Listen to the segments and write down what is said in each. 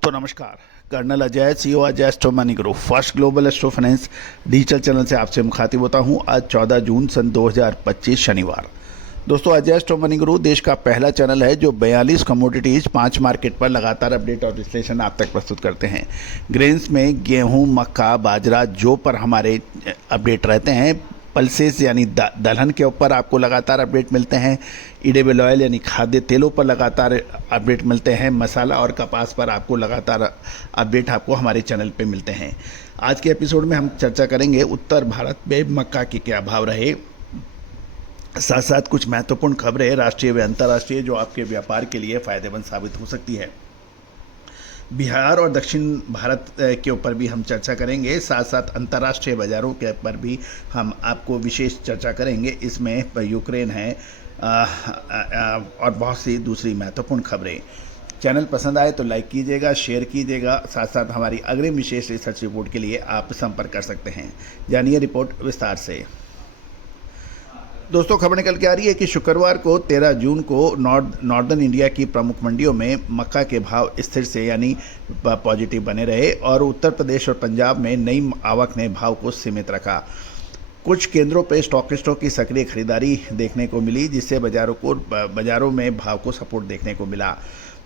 दोस्तों नमस्कार। Colonel Ajay, CEO Ajay Astro Money Group First Global Astro Finance digital channel से आपसे मुखातिब होता हूं। आज 14 जून सन 2025 शनिवार। दोस्तों, अजय एस्ट्रो मनी ग्रुप देश का पहला चैनल है जो 42 कमोडिटीज 5 मार्केट पर लगातार अपडेट और विश्लेषण आप तक प्रस्तुत करते हैं। ग्रेन्स में गेहूं, मक्का, बाजरा, जौ पर हमारे अपडेट रहते हैं। पल्सेस यानी दलहन के ऊपर आपको लगातार अपडेट मिलते हैं। ईडेबल ऑयल यानी खाद्य तेलों पर लगातार अपडेट मिलते हैं। मसाला और कपास पर आपको लगातार अपडेट आपको हमारे चैनल पे मिलते हैं। आज के एपिसोड में हम चर्चा करेंगे उत्तर भारत में मक्का के क्या भाव रहे, साथ साथ कुछ महत्वपूर्ण खबरें राष्ट्रीय व अंतर्राष्ट्रीय जो आपके व्यापार के लिए फ़ायदेमंद साबित हो सकती है। बिहार और दक्षिण भारत के ऊपर भी हम चर्चा करेंगे, साथ साथ अंतर्राष्ट्रीय बाज़ारों के ऊपर भी हम आपको विशेष चर्चा करेंगे। इसमें यूक्रेन है और बहुत सी दूसरी महत्वपूर्ण खबरें। चैनल पसंद आए तो लाइक कीजिएगा, शेयर कीजिएगा। साथ साथ हमारी अग्रिम विशेष रिसर्च रिपोर्ट के लिए आप संपर्क कर सकते हैं। जानिए रिपोर्ट विस्तार से। दोस्तों, खबर निकल के आ रही है कि शुक्रवार को 13 जून को नॉर्दर्न इंडिया की प्रमुख मंडियों में मक्का के भाव स्थिर से यानी पॉजिटिव बने रहे और उत्तर प्रदेश और पंजाब में नई आवक ने भाव को सीमित रखा। कुछ केंद्रों पर स्टॉकिस्टों की सक्रिय खरीदारी देखने को मिली, जिससे बाजारों में भाव को सपोर्ट देखने को मिला।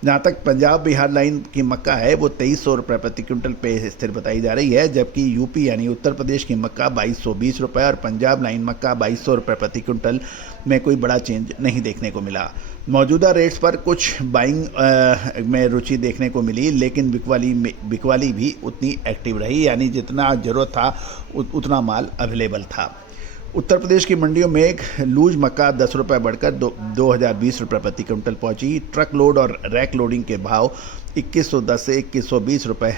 जहाँ तक पंजाब बिहार लाइन की मक्का है वो 2300 रुपये प्रति क्विंटल पे स्थिर बताई जा रही है, जबकि यूपी यानी उत्तर प्रदेश की मक्का 2220 रुपये और पंजाब लाइन मक्का 2200 रुपये प्रति क्विंटल में कोई बड़ा चेंज नहीं देखने को मिला। मौजूदा रेट्स पर कुछ बाइंग में रुचि देखने को मिली, लेकिन बिकवाली भी उतनी एक्टिव रही, यानी जितना ज़रूरत था उतना माल अवेलेबल था। उत्तर प्रदेश की मंडियों में एक लूज मक्का 10 रुपये बढ़कर 2020 रुपये प्रति क्विंटल पहुंची। ट्रक लोड और रैक लोडिंग के भाव 2110 से 2120 रुपये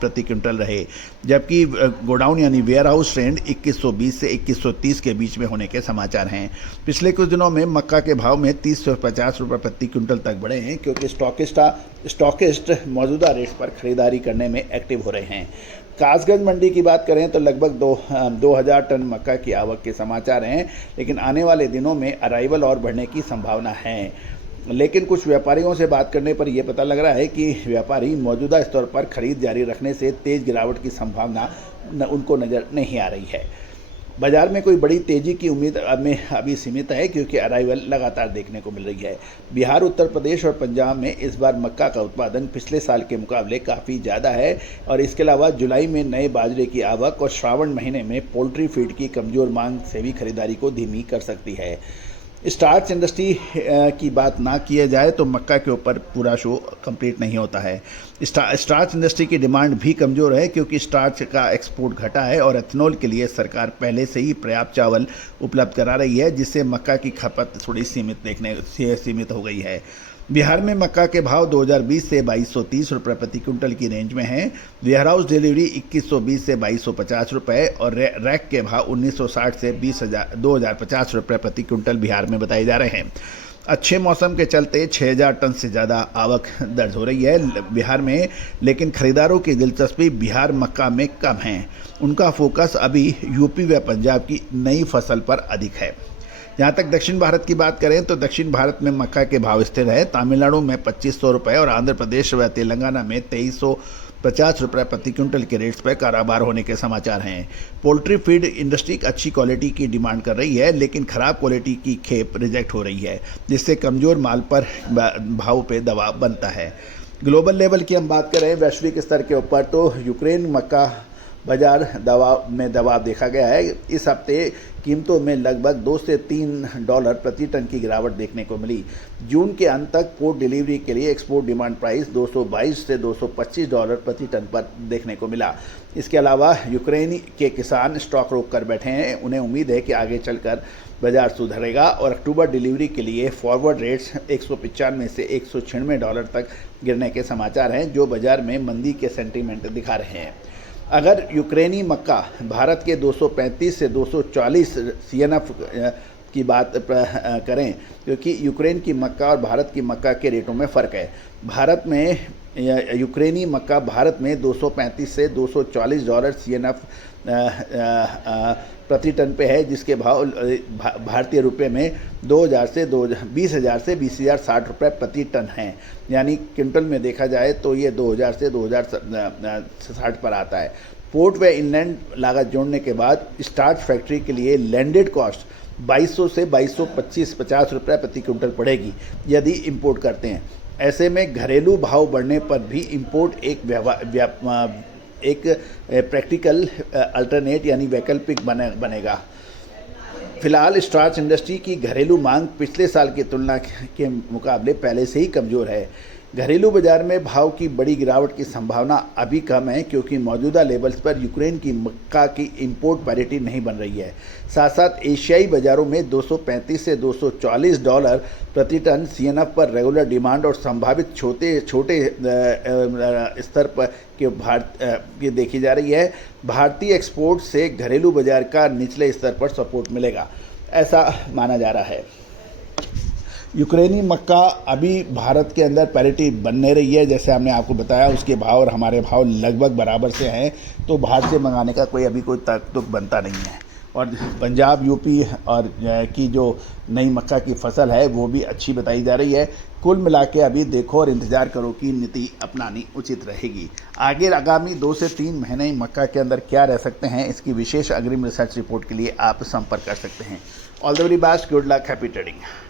प्रति क्विंटल रहे, जबकि गोडाउन यानी वेयर हाउस ट्रेंड 2120 से 2130 के बीच में होने के समाचार हैं। पिछले कुछ दिनों में मक्का के भाव में 30 से 50 रुपये प्रति क्विंटल तक बढ़े हैं, क्योंकि स्टॉकिस्ट मौजूदा रेट्स पर खरीदारी करने में एक्टिव हो रहे हैं। कासगंज मंडी की बात करें तो लगभग 2000 टन मक्का की आवक के समाचार हैं, लेकिन आने वाले दिनों में अराइवल और बढ़ने की संभावना है। लेकिन कुछ व्यापारियों से बात करने पर यह पता लग रहा है कि व्यापारी मौजूदा स्तर पर खरीद जारी रखने से तेज गिरावट की संभावना उनको नज़र नहीं आ रही है। बाजार में कोई बड़ी तेज़ी की उम्मीद अभी सीमित है, क्योंकि अराइवल लगातार देखने को मिल रही है। बिहार, उत्तर प्रदेश और पंजाब में इस बार मक्का का उत्पादन पिछले साल के मुकाबले काफ़ी ज़्यादा है और इसके अलावा जुलाई में नए बाजरे की आवक और श्रावण महीने में पोल्ट्री फीड की कमज़ोर मांग से भी खरीदारी को धीमी कर सकती है। स्टार्च इंडस्ट्री की बात ना किया जाए तो मक्का के ऊपर पूरा शो कंप्लीट नहीं होता है। स्टार्च इंडस्ट्री की डिमांड भी कमज़ोर है, क्योंकि स्टार्च का एक्सपोर्ट घटा है और एथनॉल के लिए सरकार पहले से ही पर्याप्त चावल उपलब्ध करा रही है, जिससे मक्का की खपत थोड़ी सीमित हो गई है। बिहार में मक्का के भाव 2020 से 2230 रुपये प्रति क्विंटल की रेंज में हैं। वेयर हाउस डिलीवरी 2120 से 2250 रुपये और रैक के भाव 1960 से 2050 रुपये प्रति क्विंटल बिहार में बताए जा रहे हैं। अच्छे मौसम के चलते 6000 टन से ज़्यादा आवक दर्ज हो रही है बिहार में, लेकिन खरीदारों की दिलचस्पी बिहार मक्का में कम है। उनका फोकस अभी यूपी व पंजाब की नई फसल पर अधिक है। जहाँ तक दक्षिण भारत की बात करें तो दक्षिण भारत में मक्का के भाव स्थिर है। तमिलनाडु में 2500 रुपये और आंध्र प्रदेश व तेलंगाना में 2350 रुपये प्रति क्विंटल के रेट्स पर कारोबार होने के समाचार हैं। पोल्ट्री फीड इंडस्ट्री अच्छी क्वालिटी की डिमांड कर रही है, लेकिन ख़राब क्वालिटी की खेप रिजेक्ट हो रही है, जिससे कमज़ोर माल पर भाव पे दबाव बनता है। ग्लोबल लेवल की हम बात करें वैश्विक स्तर के ऊपर तो यूक्रेन मक्का बाजार दबाव देखा गया है। इस हफ्ते कीमतों में लगभग $2 से $3 प्रति टन की गिरावट देखने को मिली। जून के अंत तक पोर्ट डिलीवरी के लिए एक्सपोर्ट डिमांड प्राइस $222 से $225 प्रति टन पर देखने को मिला। इसके अलावा यूक्रेन के किसान स्टॉक रोक कर बैठे हैं। उन्हें उम्मीद है कि आगे चलकर बाजार सुधरेगा और अक्टूबर डिलीवरी के लिए फॉरवर्ड रेट्स 195 से $196 तक गिरने के समाचार हैं, जो बाजार में मंदी के सेंटीमेंट दिखा रहे हैं। अगर यूक्रेनी मक्का भारत के 235 से 240 CNF की बात करें, क्योंकि यूक्रेन की मक्का और भारत की मक्का के रेटों में फ़र्क है। भारत में यूक्रेनी मक्का भारत में 235 से $240 CNF प्रति टन पे है, जिसके भाव भारतीय रुपए में 2000 से 20,000 से 20,060 रुपये प्रति टन हैं। यानी क्विंटल में देखा जाए तो ये 2000 से 2060 पर आता है। पोर्ट व इनलैंड लागत जोड़ने के बाद स्टार्च फैक्ट्री के लिए लैंडेड कॉस्ट 2200 से 2250 रुपये प्रति क्विंटल पड़ेगी यदि इंपोर्ट करते हैं। ऐसे में घरेलू भाव बढ़ने पर भी इंपोर्ट एक प्रैक्टिकल अल्टरनेट यानी वैकल्पिक बनेगा। फिलहाल स्टार्च इंडस्ट्री की घरेलू मांग पिछले साल की तुलना के मुकाबले पहले से ही कमज़ोर है। घरेलू बाजार में भाव की बड़ी गिरावट की संभावना अभी कम है, क्योंकि मौजूदा लेवल्स पर यूक्रेन की मक्का की इंपोर्ट पैरिटी नहीं बन रही है। साथ साथ एशियाई बाज़ारों में 235 से $240 प्रति टन सीएनएफ पर रेगुलर डिमांड और संभावित छोटे स्तर पर ये देखी जा रही है। भारतीय एक्सपोर्ट से घरेलू बाजार का निचले स्तर पर सपोर्ट मिलेगा, ऐसा माना जा रहा है। यूक्रेनी मक्का अभी भारत के अंदर पैरिटी बनने रही है, जैसे हमने आपको बताया उसके भाव और हमारे भाव लगभग बराबर से हैं, तो बाहर से मंगाने का अभी कोई ताल्लुक बनता नहीं है। और पंजाब यूपी और की जो नई मक्का की फसल है वो भी अच्छी बताई जा रही है। कुल मिला के अभी देखो और इंतज़ार करो कि नीति अपनानी उचित रहेगी। आगे आगामी 2 से 3 महीने मक्का के अंदर क्या रह सकते हैं, इसकी विशेष अग्रिम रिसर्च रिपोर्ट के लिए आप संपर्क कर सकते हैं। All the very best, good luck, happy trading.